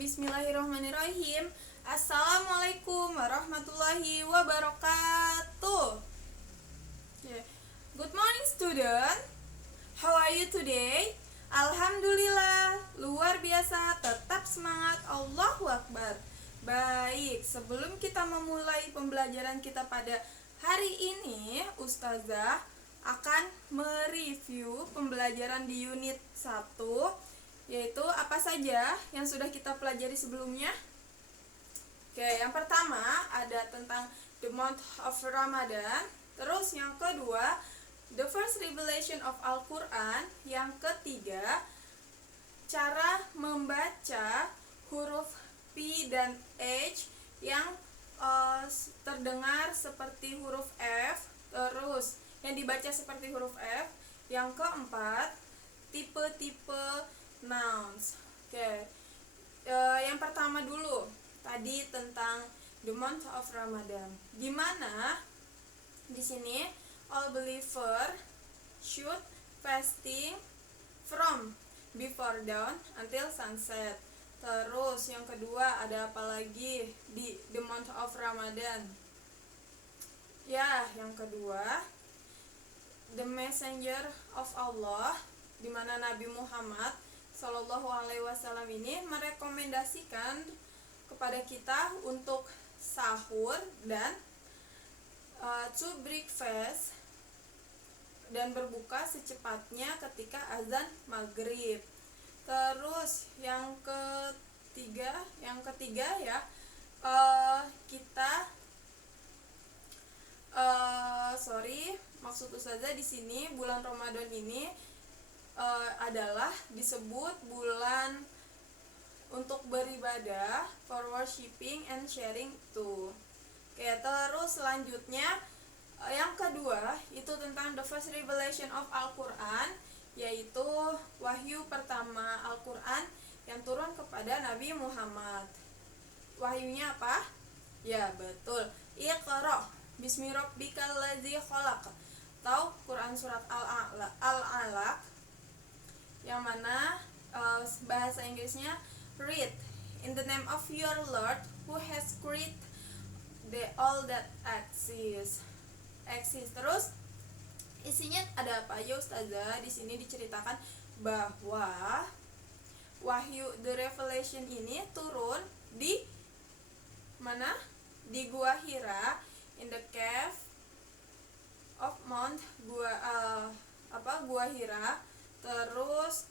Bismillahirrahmanirrahim. Assalamualaikum warahmatullahi wabarakatuh. Okay. Good morning student. How are you today? Alhamdulillah, luar biasa, tetap semangat, Allahu Akbar. Baik, sebelum kita memulai pembelajaran kita pada hari ini, Ustazah akan mereview pembelajaran di unit 1, yaitu apa saja yang sudah kita pelajari sebelumnya. Oke, yang pertama ada tentang the month of Ramadan. Terus yang kedua, the first revelation of Al-Quran. Yang ketiga, cara membaca huruf P dan H yang terdengar seperti huruf F, terus yang dibaca seperti huruf F. Yang keempat, tipe-tipe nouns. Oke. Yang pertama dulu, tadi tentang the month of Ramadan. Gimana di sini all believer should fasting from before dawn until sunset. Terus yang kedua ada apa lagi di the month of Ramadan? Ya, yang kedua, the messenger of Allah, di mana Nabi Muhammad Sallallahu Alaihi Wasallam ini merekomendasikan kepada kita untuk sahur dan to breakfast dan berbuka secepatnya ketika azan maghrib. Terus yang ketiga ya, kita maksud Ustazah di sini bulan Ramadan ini adalah disebut bulan untuk beribadah, for worshiping and sharing too. Oke, terus selanjutnya yang kedua itu tentang the first revelation of Al-Quran, yaitu wahyu pertama Al-Quran yang turun kepada Nabi Muhammad. Wahyunya apa? Ya, betul. Iqra bismi rabbikal ladzi khalaq. Tahu Quran surat Al-Alaq, yang mana bahasa Inggrisnya read in the name of your Lord who has created all that exists. Terus isinya ada apa ya Ustazah? Di sini diceritakan bahwa wahyu the revelation ini turun di mana? Di Gua Hira, in the cave of Mount Gua Hira. Terus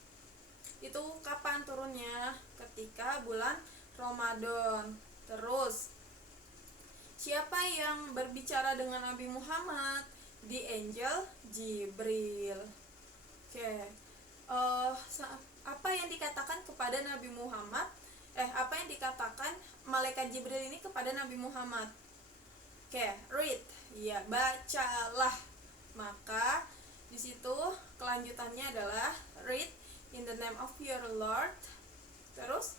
itu kapan turunnya? Ketika bulan Ramadan. Terus siapa yang berbicara dengan Nabi Muhammad? The angel Jibril. Oke. Apa yang dikatakan kepada Nabi Muhammad? Apa yang dikatakan malaikat Jibril ini kepada Nabi Muhammad? Oke, read. Ya, bacalah. Maka di situ kelanjutannya adalah read in the name of your Lord. Terus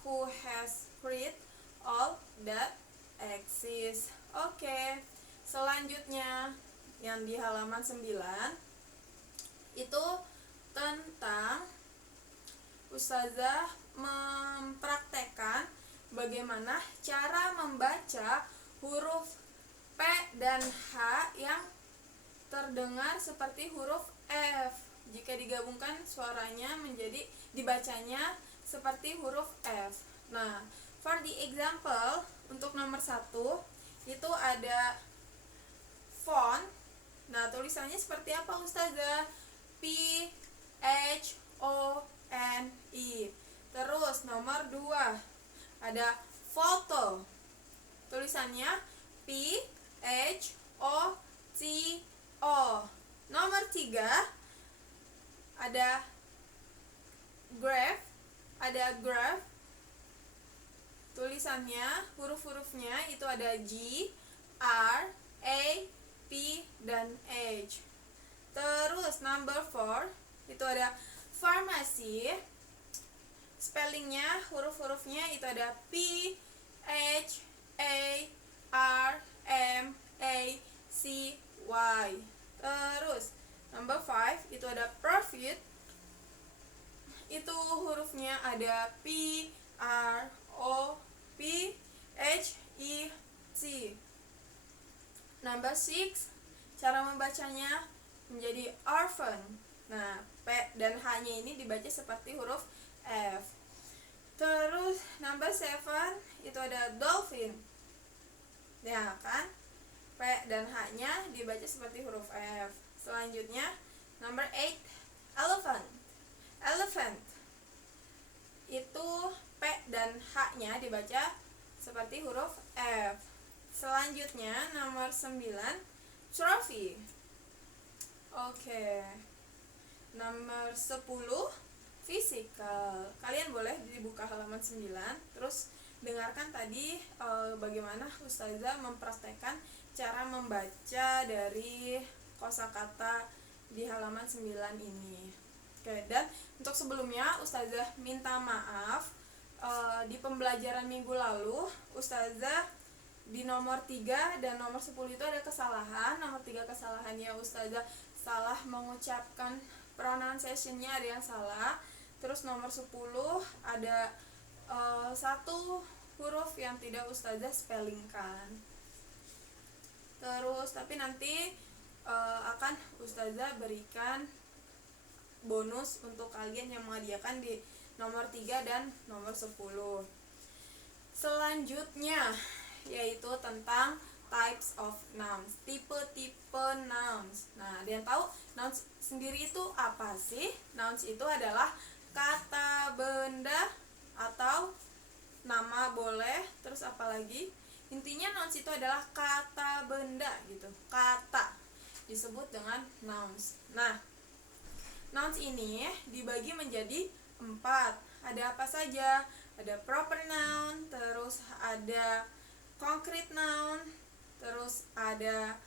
who has created all that exists. Oke. Selanjutnya yang di halaman 9 itu tentang Ustazah mempraktekkan bagaimana cara membaca huruf P dan H yang terdengar seperti huruf F. Jika digabungkan suaranya menjadi dibacanya seperti huruf F. Nah, for the example untuk nomor 1 itu ada font. Nah, tulisannya seperti apa Ustazah? P H O N E. Terus nomor 2 ada foto. Tulisannya P H O T O. Nomor 3 ada graph. Tulisannya, huruf-hurufnya itu ada G, R, A, P, dan H. Terus number 4 itu ada pharmacy. Spellingnya, huruf-hurufnya itu ada P, H, A, R, M, A, C, Y. Terus number 5 itu ada profit. Itu hurufnya ada P, R O P H E T. Number 6, cara membacanya menjadi orphan. Nah, P dan H-nya ini dibaca seperti huruf F. Terus number 7 itu ada dolphin. Ya kan? P dan H-nya dibaca seperti huruf F. Selanjutnya number 8, elephant. Elephant itu P dan H-nya dibaca seperti huruf F. Selanjutnya nomor 9, trophy. Oke. Nomor 10, physical. Kalian boleh dibuka halaman 9, terus dengarkan tadi bagaimana Ustazah mempraktekkan cara membaca dari kosakata di halaman 9 ini. Oke, dan untuk sebelumnya Ustazah minta maaf, di pembelajaran minggu lalu Ustazah di nomor 3 dan nomor 10 itu ada kesalahan. Nomor 3 kesalahannya Ustazah salah mengucapkan pronunciation-nya, ada yang salah. Terus nomor 10 ada satu huruf yang tidak Ustazah spellingkan. Terus tapi nanti akan Ustazah berikan bonus untuk kalian yang menghadiahkan di nomor 3 dan nomor 10. Selanjutnya yaitu tentang types of nouns, tipe-tipe nouns. Nah, ada yang tahu nouns sendiri itu apa sih? Nouns itu adalah kata benda atau nama boleh, terus apa lagi? Intinya nouns itu adalah kata benda gitu. Kata disebut dengan nouns. Nah, nouns ini dibagi menjadi 4. Ada apa saja? Ada proper noun, terus ada concrete noun, terus ada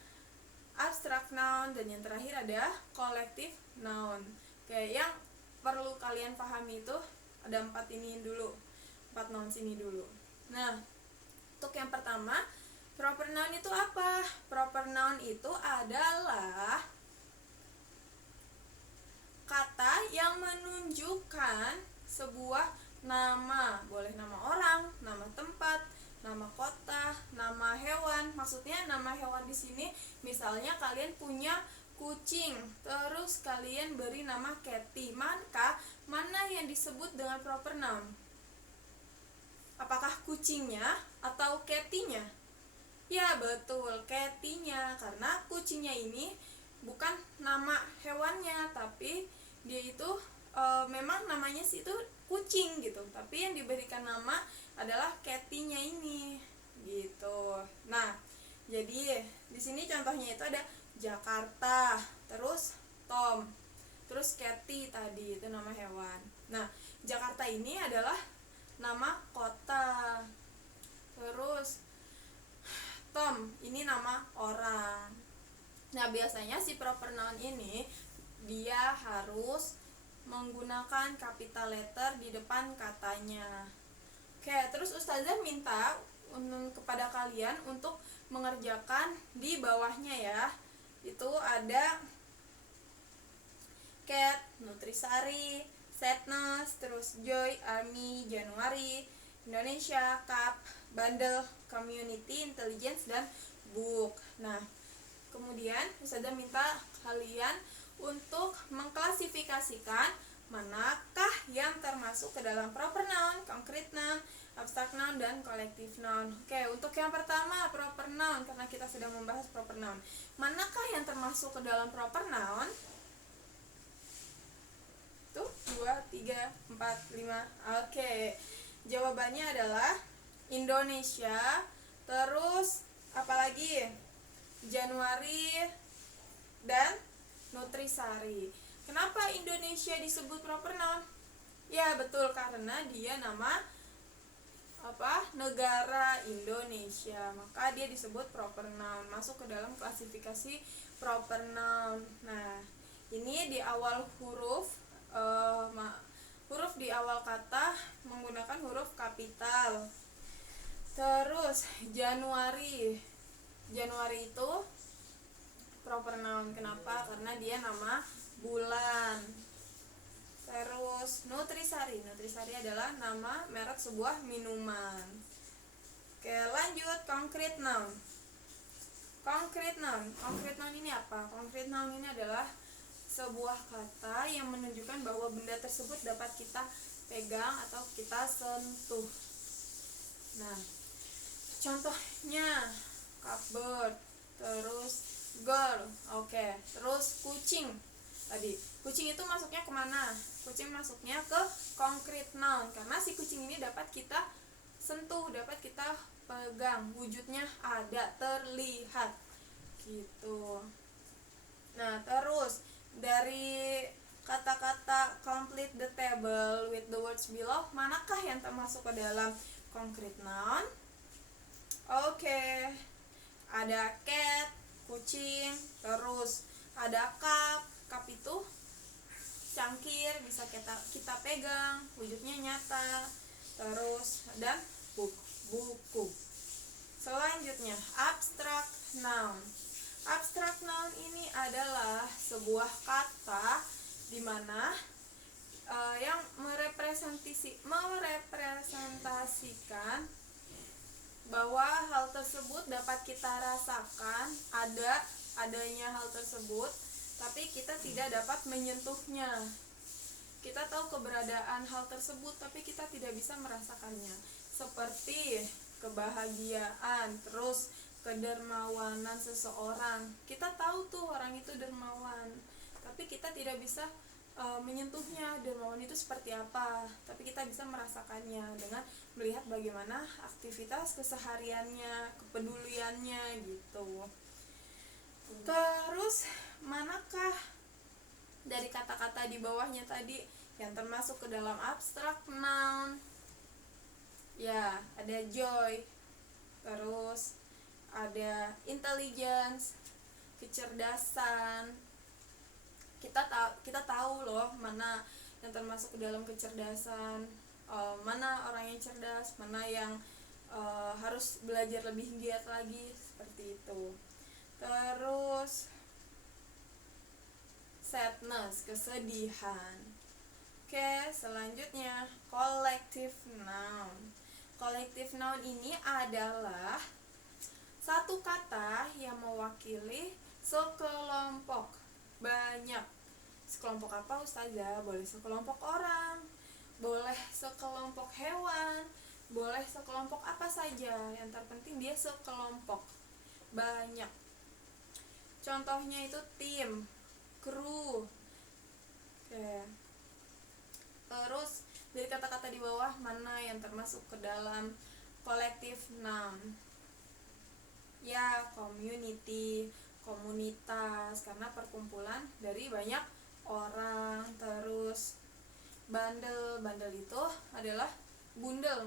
abstract noun, dan yang terakhir ada collective noun. Oke, yang perlu kalian pahami itu ada 4 ini dulu, 4 nouns ini dulu. Nah, untuk yang pertama, proper noun itu apa? Proper noun itu adalah kata yang menunjukkan sebuah nama, boleh nama orang, nama tempat, nama kota, nama hewan. Maksudnya nama hewan di sini misalnya kalian punya kucing, terus kalian beri nama Cathy, maka mana yang disebut dengan proper noun? Apakah kucingnya atau Cathy-nya? Ya betul, Cathy-nya, karena kucingnya ini bukan nama hewannya, tapi dia itu memang namanya sih itu kucing gitu, tapi yang diberikan nama adalah Cathy-nya ini gitu. Nah, jadi di sini contohnya itu ada Jakarta, terus Tom, terus Cathy tadi itu nama hewan. Nah, Jakarta ini adalah nama kota, terus Tom ini nama orang. Nah, biasanya si proper noun ini dia harus menggunakan capital letter di depan katanya. Oke, terus Ustazah minta kepada kalian untuk mengerjakan di bawahnya ya. Itu ada Cat, Nutrisari, Sadness, terus Joy, Army, Januari, Indonesia, Cup, Bundle, Community, Intelligence, dan Book. Nah, kemudian Ustazah minta kalian untuk mengklasifikasikan manakah yang termasuk ke dalam proper noun, concrete noun, abstract noun, dan collective noun. Oke, untuk yang pertama proper noun, karena kita sedang membahas proper noun. Manakah yang termasuk ke dalam proper noun? Tuh, 2, 3, 4, 5. Oke, jawabannya adalah Indonesia, terus apalagi? Januari dan Nutrisari. Kenapa Indonesia disebut proper noun? Ya betul, karena dia nama negara Indonesia, maka dia disebut proper noun, masuk ke dalam klasifikasi proper noun. Nah, ini di awal huruf di awal kata menggunakan huruf kapital. Terus Januari itu proper noun. Kenapa? Karena dia nama bulan. Terus Nutrisari. Nutrisari adalah nama merek sebuah minuman. Oke, lanjut concrete noun. Concrete noun. Concrete noun ini apa? Concrete noun ini adalah sebuah kata yang menunjukkan bahwa benda tersebut dapat kita pegang atau kita sentuh. Nah, contohnya cupboard, terus girl, oke, terus kucing. Tadi kucing itu masuknya kemana? Kucing masuknya ke concrete noun karena si kucing ini dapat kita sentuh, dapat kita pegang, wujudnya ada, terlihat gitu. Nah, terus dari kata-kata complete the table with the words below, manakah yang termasuk ke dalam concrete noun? Oke, ada cat, kucing, terus ada cup. Cup itu cangkir, bisa kita pegang, wujudnya nyata. Terus ada buku. Selanjutnya abstract noun. Abstract noun ini adalah sebuah kata di mana yang merepresentasikan bahwa hal tersebut dapat kita rasakan, adanya hal tersebut, tapi kita tidak dapat menyentuhnya. Kita tahu keberadaan hal tersebut, tapi kita tidak bisa merasakannya. Seperti kebahagiaan, terus kedermawanan seseorang. Kita tahu tuh orang itu dermawan, tapi kita tidak bisa menyentuhnya. Dermawan itu seperti apa, tapi kita bisa merasakannya dengan melihat bagaimana aktivitas kesehariannya, kepeduliannya gitu. Terus manakah dari kata-kata di bawahnya tadi yang termasuk ke dalam abstract noun? Ya, ada joy, terus ada intelligence, kecerdasan. Kita tahu loh mana yang termasuk ke dalam kecerdasan, mana orang yang cerdas, mana yang harus belajar lebih giat lagi, seperti itu. Terus sadness, kesedihan. Oke, selanjutnya collective noun. Collective noun ini adalah satu kata yang mewakili sekelompok, banyak. Sekelompok apa Ustazah? Boleh sekelompok orang, boleh sekelompok hewan, boleh sekelompok apa saja. Yang terpenting dia sekelompok, banyak. Contohnya itu tim, kru. Oke. Terus dari kata-kata di bawah mana yang termasuk ke dalam collective noun? Ya, community, komunitas, karena perkumpulan dari banyak orang. Terus bundle itu adalah bundel,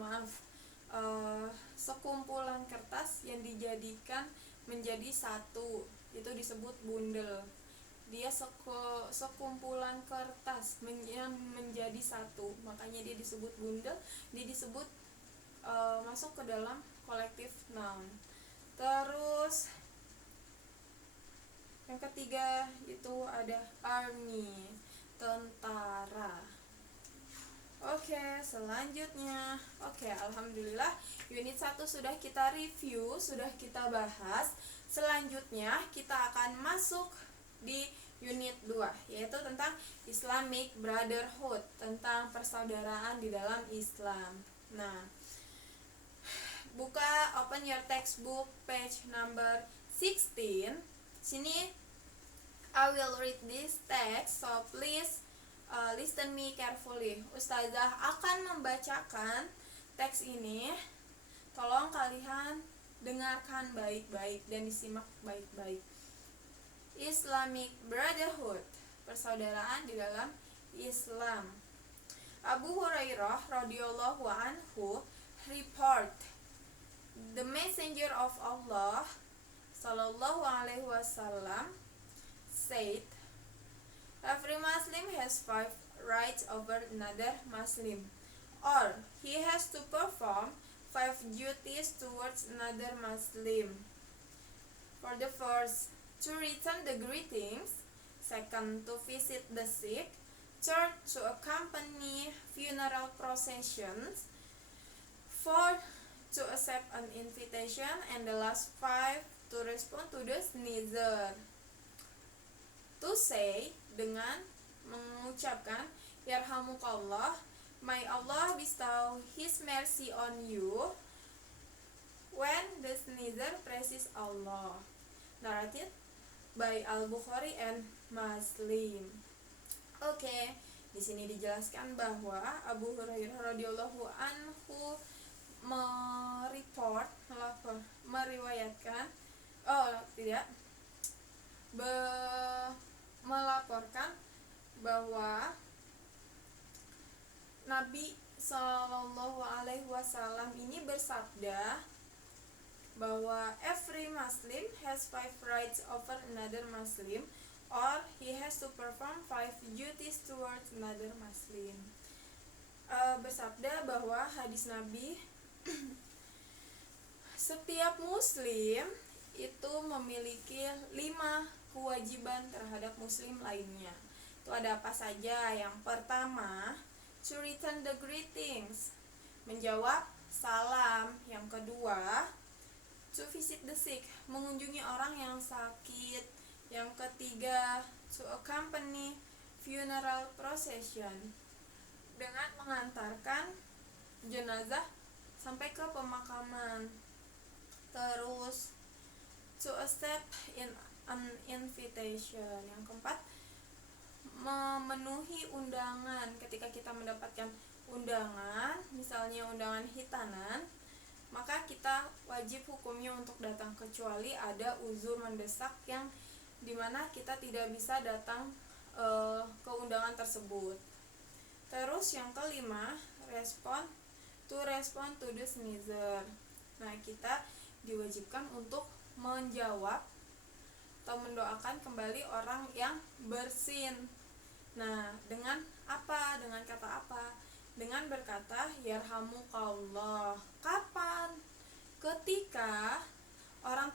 sekumpulan kertas yang dijadikan menjadi satu, itu disebut bundel. Dia sekumpulan kertas yang menjadi satu, makanya dia disebut bundel. Dia disebut masuk ke dalam collective noun. Terus yang ketiga itu ada army, tentara. Oke, selanjutnya. Oke, alhamdulillah unit 1 sudah kita review, sudah kita bahas. Selanjutnya kita akan masuk di unit 2, yaitu tentang Islamic Brotherhood, tentang persaudaraan di dalam Islam. Nah, open your textbook page number 16. Sini I will read this text, so please listen me carefully. Ustazah akan membacakan teks ini. Tolong kalian dengarkan baik-baik dan disimak baik-baik. Islamic Brotherhood, persaudaraan di dalam Islam. Abu Hurairah radhiyallahu anhu report, the messenger of Allah sallallahu alaihi wasallam said, every Muslim has 5 rights over another Muslim, or he has to perform 5 duties towards another Muslim. For the first, to return the greetings. Second, to visit the sick. Third, to accompany funeral processions. Fourth, to accept an invitation. And the last five, to respond to the sneezer. To say, dengan mengucapkan yarhamukallah, may Allah bestow His mercy on you. When the sneezer praises Allah. Narrated by Al-Bukhari and Muslim. Oke, di sini dijelaskan bahwa Abu Hurairah radhiyallahu anhu melaporkan bahwa Nabi Shallallahu Alaihi Wasallam ini bersabda bahwa every Muslim has 5 rights over another Muslim, or he has to perform 5 duties towards another Muslim. Bersabda bahwa hadis Nabi, setiap Muslim itu memiliki 5 kewajiban terhadap Muslim lainnya. Itu ada apa saja? Yang pertama, to return the greetings, menjawab salam. Yang kedua, to visit the sick, mengunjungi orang yang sakit. Yang ketiga, to accompany funeral procession, dengan mengantarkan jenazah sampai ke pemakaman. Terus, to accept an invitation. Yang keempat, memenuhi undangan. Ketika kita mendapatkan undangan, misalnya undangan hitanan, maka kita wajib hukumnya untuk datang, kecuali ada uzur mendesak yang dimana kita tidak bisa datang ke undangan tersebut. Terus yang kelima, respond to the sneezer. Nah, kita diwajibkan untuk menjawab atau mendoakan kembali orang yang bersin. Nah, dengan apa? Dengan kata apa? Dengan berkata yarhamukallah. Kapan? Ketika orang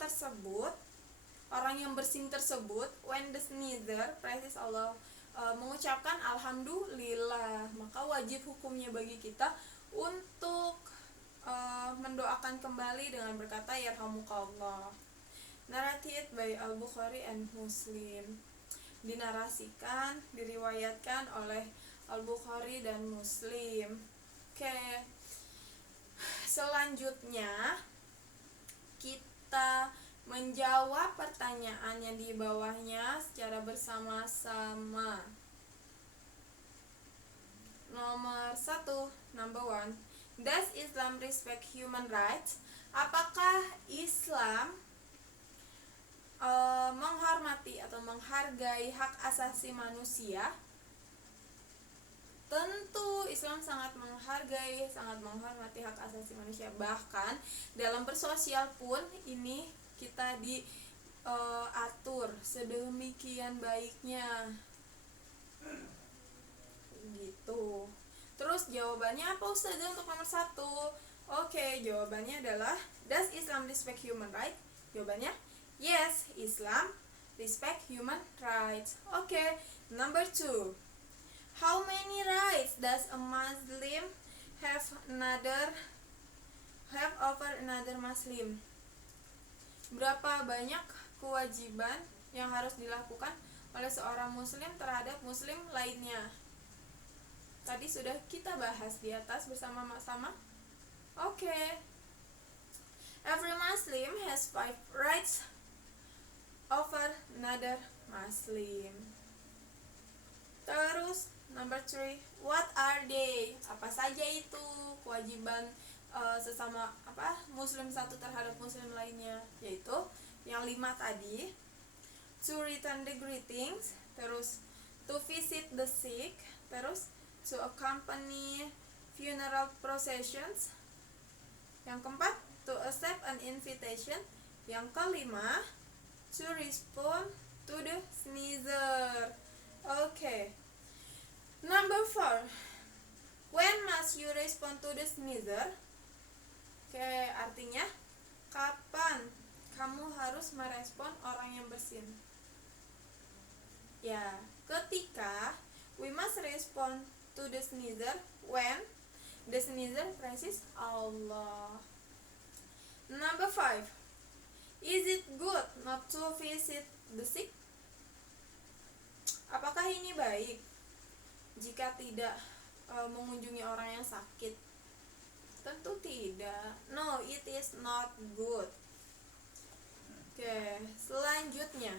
yang bersin tersebut, when the sneezer praises Allah, mengucapkan alhamdulillah, maka wajib hukumnya bagi kita untuk mendoakan kembali dengan berkata yarhamukallah. Narrated by Al-Bukhari and Muslim. Dinarasikan, diriwayatkan oleh Al-Bukhari dan Muslim. Oke. Selanjutnya kita menjawab pertanyaan yang di bawahnya secara bersama-sama. Nomor 1, number 1. Does Islam respect human rights? Apakah Islam menghormati atau menghargai hak asasi manusia? Tentu Islam sangat menghargai, sangat menghormati hak asasi manusia. Bahkan dalam bersosial pun ini kita diatur sedemikian baiknya gitu. Terus jawabannya apa Ustazah untuk nomor 1? Oke, jawabannya adalah does Islam respect human rights? Jawabannya yes, Islam respect human rights. Okay, number 2. How many rights does a Muslim have over another Muslim? Berapa banyak kewajiban yang harus dilakukan oleh seorang Muslim terhadap Muslim lainnya? Tadi sudah kita bahas di atas bersama-sama. Okay. Every Muslim has 5 rights over another Muslim. Terus number 3, what are they? Apa saja itu kewajiban sesama Muslim satu terhadap Muslim lainnya? Yaitu yang 5 tadi, to return the greetings, terus to visit the sick, terus to accompany funeral processions. Yang keempat, to accept an invitation. Yang kelima, to respond to the sneezer. Okay. Number 4. When must you respond to the sneezer? Okay, artinya kapan kamu harus merespon orang yang bersin? Ya, ketika We must respond to the sneezer when the sneezer praises Allah. Number 5. Is it good not to visit the sick? Apakah ini baik jika tidak mengunjungi orang yang sakit? Tentu tidak. No, it is not good. Oke, selanjutnya,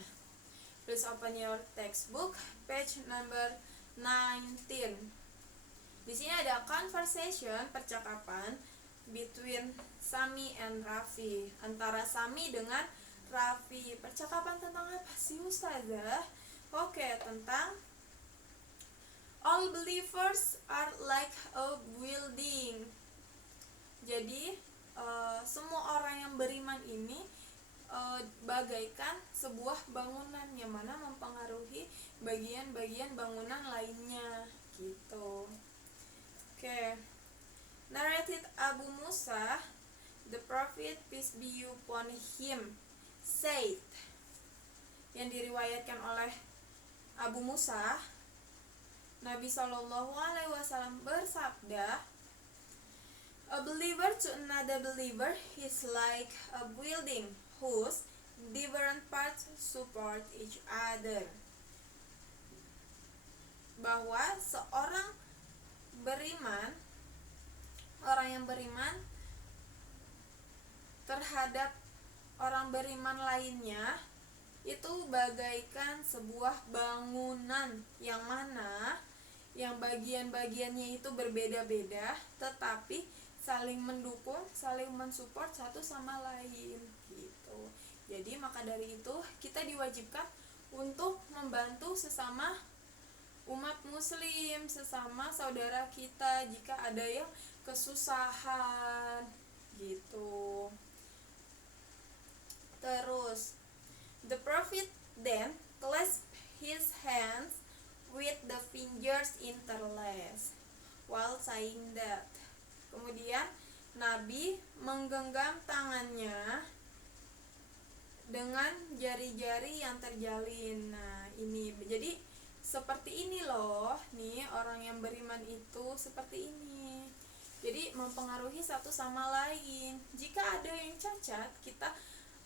please open your textbook, page number 19. Di sini ada conversation, percakapan between Sami and Raffi, antara Sami dengan Raffi. Percakapan tentang apa sih Ustazah? Oke, tentang all believers are like a building. Jadi semua orang yang beriman ini bagaikan sebuah bangunan yang mana mempengaruhi bagian-bagian bangunan lainnya gitu. Oke. Narrated Abu Musa, the Prophet peace be upon him said, yang diriwayatkan oleh Abu Musa, Nabi Shallallahu Alaihi Wasallam bersabda, a believer to another believer is like a building whose different parts support each other. Bahwa seorang beriman, orang yang beriman terhadap orang beriman lainnya itu bagaikan sebuah bangunan yang mana yang bagian-bagiannya itu berbeda-beda tetapi saling mendukung, saling mensupport satu sama lain gitu. Jadi maka dari itu kita diwajibkan untuk membantu sesama umat muslim, sesama saudara kita jika ada yang kesusahan gitu. Terus the Prophet then clasped his hands with the fingers interlaced while saying that. Kemudian Nabi menggenggam tangannya dengan jari-jari yang terjalin. Nah, ini jadi seperti ini loh, nih orang yang beriman itu seperti ini. Jadi mempengaruhi satu sama lain. Jika ada yang cacat, kita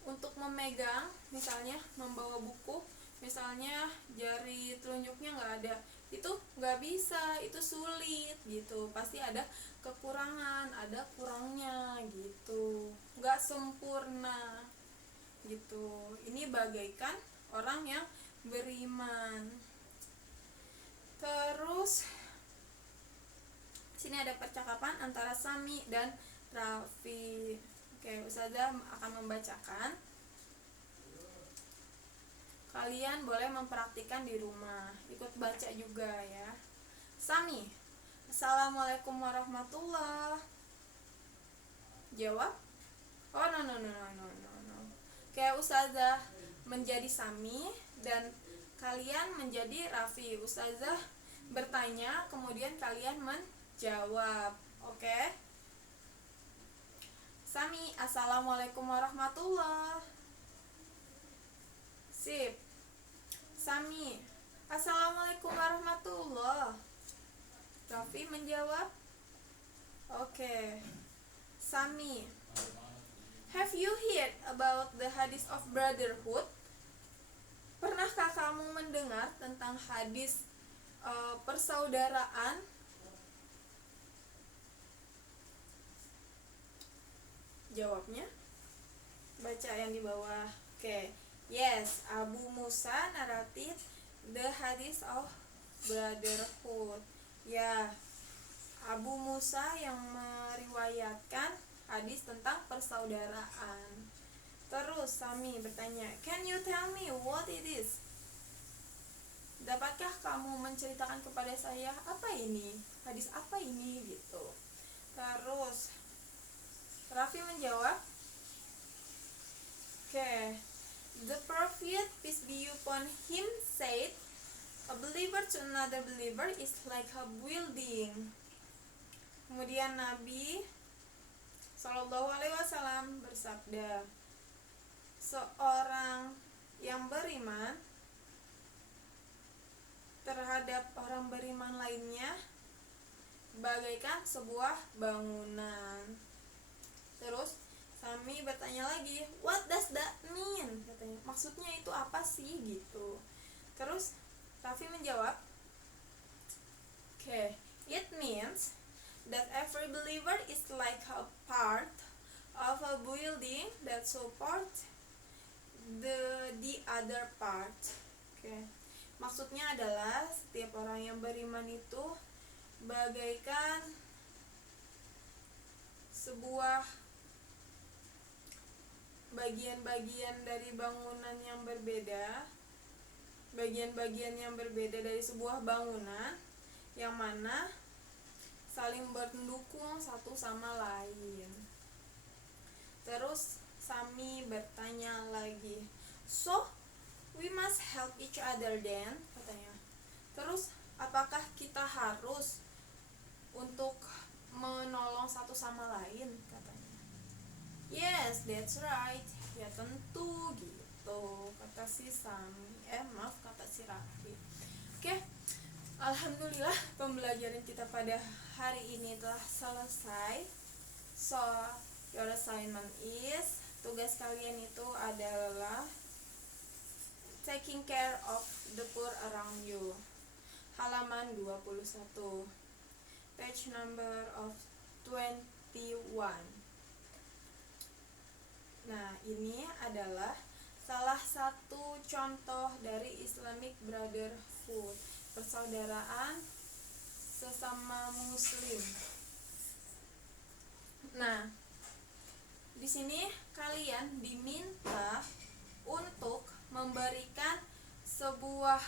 untuk memegang, misalnya membawa buku, misalnya jari telunjuknya nggak ada, itu nggak bisa, itu sulit gitu, pasti ada kekurangan, ada kurangnya gitu, nggak sempurna gitu. Ini bagaikan orang yang beriman. Terus sini ada percakapan antara Sami dan Raffi. Oke, Ustazah akan membacakan. Kalian boleh mempraktikkan di rumah, ikut baca juga ya. Sami, Assalamualaikum warahmatullah. Jawab, oh no. Kayak Ustazah menjadi Sami dan kalian menjadi Raffi. Ustazah bertanya, kemudian kalian menjawab. Oke? Sami, Assalamualaikum warahmatullah. Sip. Sami, Assalamualaikum warahmatullah. Raffi menjawab. Oke. Sami, have you heard about the hadis of brotherhood? Pernahkah kamu mendengar tentang hadis persaudaraan? Jawabnya baca yang di bawah. Oke. Yes, Abu Musa narrated the hadis of brotherhood. Ya, Abu Musa yang meriwayatkan hadis tentang persaudaraan. Terus Sami bertanya, can you tell me what it is? Dapatkah kamu menceritakan kepada saya apa ini? Hadis apa ini gitu. Terus Raffi menjawab, okay. The Prophet peace be upon him said, a believer to another believer is like a building. Kemudian Nabi Shallallahu Alaihi Wasallam bersabda, seorang yang beriman terhadap orang beriman lainnya bagaikan sebuah bangunan. Terus Sami bertanya lagi, what does that mean? Katanya, maksudnya itu apa sih gitu. Terus Raffi menjawab, okay, it means that every believer is like a part of a building that supports the other part. Okay. Maksudnya adalah setiap orang yang beriman itu bagaikan sebuah bagian-bagian dari bangunan yang berbeda, bagian-bagian yang berbeda dari sebuah bangunan yang mana saling mendukung satu sama lain. Terus Sami bertanya lagi, so we must help each other then, katanya. Terus apakah kita harus untuk menolong satu sama lain, katanya. Yes, that's right. Ya tentu gitu, kata si Sami. Kata si Raffi. Oke. Alhamdulillah pembelajaran kita pada hari ini telah selesai. So, your assignment is, tugas kalian itu adalah taking care of the poor around you. Halaman 21. Page number of 21. Nah, ini adalah salah satu contoh dari Islamic Brotherhood, persaudaraan sesama muslim. Nah, di sini kalian diminta untuk memberikan sebuah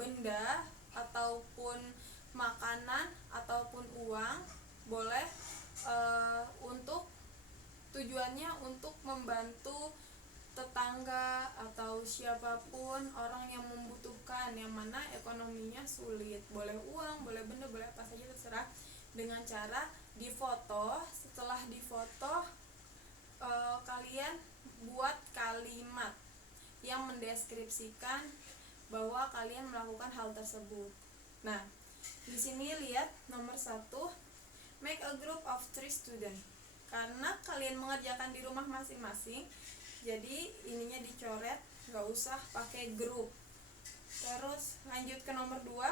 benda ataupun makanan ataupun uang, boleh untuk tujuannya untuk membantu tetangga atau siapapun orang yang membutuhkan, yang mana ekonominya sulit. Boleh uang, boleh benda, boleh apa saja, terserah, dengan cara difoto. Setelah difoto, kalian buat kalimat yang mendeskripsikan bahwa kalian melakukan hal tersebut. Nah, di sini lihat nomor 1, make a group of 3 students. Karena kalian mengerjakan di rumah masing-masing, jadi ininya dicoret, gak usah pakai grup. Terus lanjut ke nomor 2,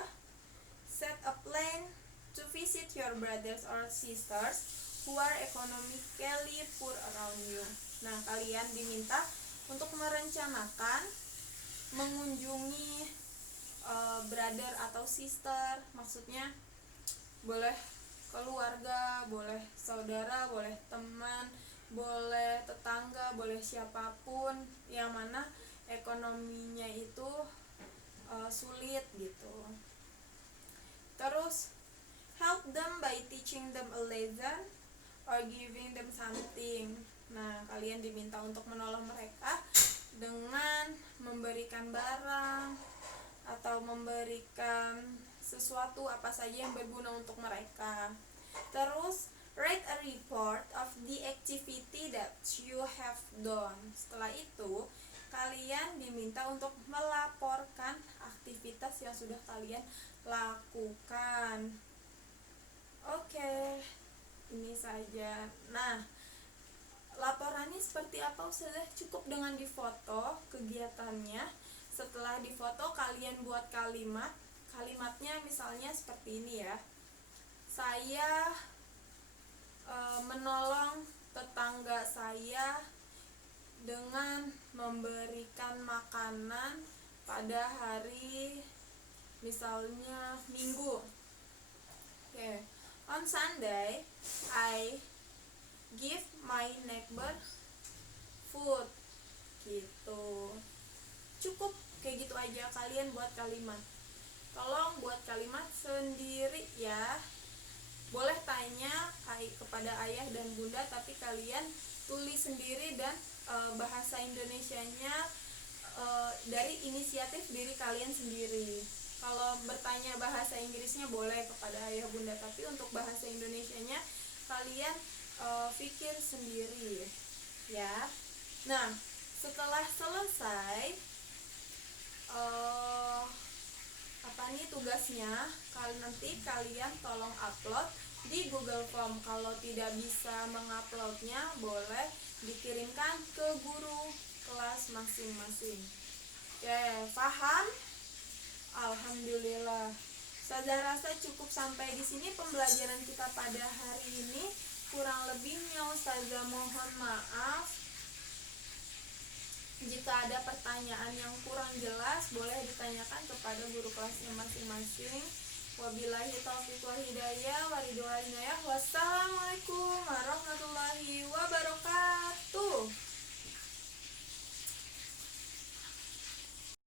set a plan to visit your brothers or sisters who are economically poor around you. Nah, kalian diminta untuk merencanakan mengunjungi brother atau sister, maksudnya boleh keluarga, boleh saudara, boleh teman, boleh tetangga, boleh siapapun yang mana ekonominya itu sulit gitu. Terus help them by teaching them a lesson or giving them something. Nah, kalian diminta untuk menolong mereka dengan memberikan barang atau memberikan sesuatu apa saja yang berguna untuk mereka. Terus write a report of the activity that you have done. Setelah itu kalian diminta untuk melaporkan aktivitas yang sudah kalian lakukan. Oke, ini saja. Nah, laporannya seperti apa? Sudah cukup dengan difoto kegiatannya. Setelah difoto, kalian buat kalimat. Kalimatnya misalnya seperti ini ya. Saya menolong tetangga saya dengan memberikan makanan pada hari misalnya Minggu. Okay. On Sunday, I give my neighbor food. Gitu. Cukup kayak gitu aja, kalian buat kalimat. Tolong buat kalimat sendiri ya. Boleh tanya kepada ayah dan bunda, tapi kalian tulis sendiri dan bahasa Indonesianya dari inisiatif diri kalian sendiri. Kalau bertanya bahasa Inggrisnya boleh kepada ayah bunda, tapi untuk bahasa Indonesianya kalian pikir sendiri ya. Nah, setelah selesai Apa nih tugasnya? Nanti kalian tolong upload di Google Form. Kalau tidak bisa menguploadnya, boleh dikirimkan ke guru kelas masing-masing. Oke, paham? Alhamdulillah. Saya rasa cukup sampai di sini pembelajaran kita pada hari ini. Kurang lebihnya Ustazah mohon maaf. Jika ada pertanyaan yang kurang jelas, boleh ditanyakan kepada guru kelasnya masing-masing. Wabillahi taufiq wal hidayah, waridul inayah. Wassalamualaikum warahmatullahi wabarakatuh.